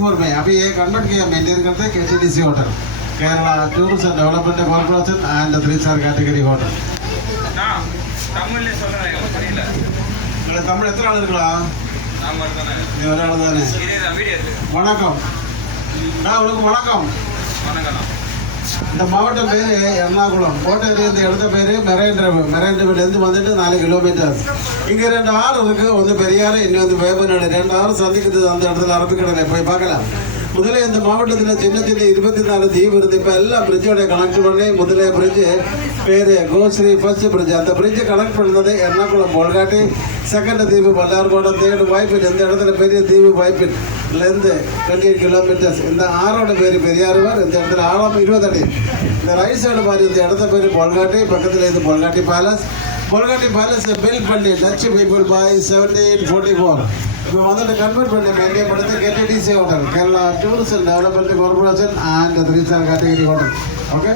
4 में अभी ये कंडक्ट किया मेंटेन करते हैं KTDC hotel, Kerala tourist and development corporation and 3-star category hotel. Tamil எத்தனை ஆள் இருக்கலாம்? நீ ஒரு ஆள் தானே. வணக்கம். உனக்கு வணக்கம். இந்த மாவட்டம் பேர் எர்ணாகுளம். கோட்டையில இந்த இடத்த பேர் மெரைன் டிரைவ்லேருந்து வந்துட்டு 4 கிலோமீட்டர். இங்கே 2 ஆறு இருக்கு. ஒன்று பெரியாறு, இன்னொன்று வேப்பநாடு. 2 ஆறு சந்திக்குது. அந்த இடத்துல அரபிக்கடலை போய் பார்க்கலாம். முதல்ல இந்த மாவட்டத்தில் சின்ன 24 தீவு இருந்து இப்போ எல்லாம் பிரிட்ஜோட கனெக்ட் பண்ணி முதலே பிரிட்ஜு பேர் கோஸ்ரீ ஃபர்ஸ்ட் பிரிட்ஜ். அந்த பிரிட்ஜை கனெக்ட் பண்ணது எர்ணாகுளம் பொல்காட்டி, செகண்ட் தீவு பல்லார்கோடம், தேர்டு வாய்ப்பிட். இந்த இடத்துல பெரிய தீவு வாய்ப்பிட்லேருந்து 28 கிலோமீட்டர்ஸ். இந்த ஆறோட பேர் பெரியாறுவார். இந்த இடத்துல ஆழம் 20 அடி. இந்த ரைட் சைடு மாதிரி இந்த இடத்த பேர் பொல்காட்டி, பக்கத்தில் இது பொல்காட்டி பேலஸ். பொல்காட்டி பேலஸ் பில்ட் பண்ணி டச் பீப்புள் பை 1744. இப்போ வந்துட்டு கன்வெர்ட் பண்ணி மெயின்டைன் பண்ணுறது KTDC hotel, Kerala tourist and development corporation and 3-star category hotel. Okay.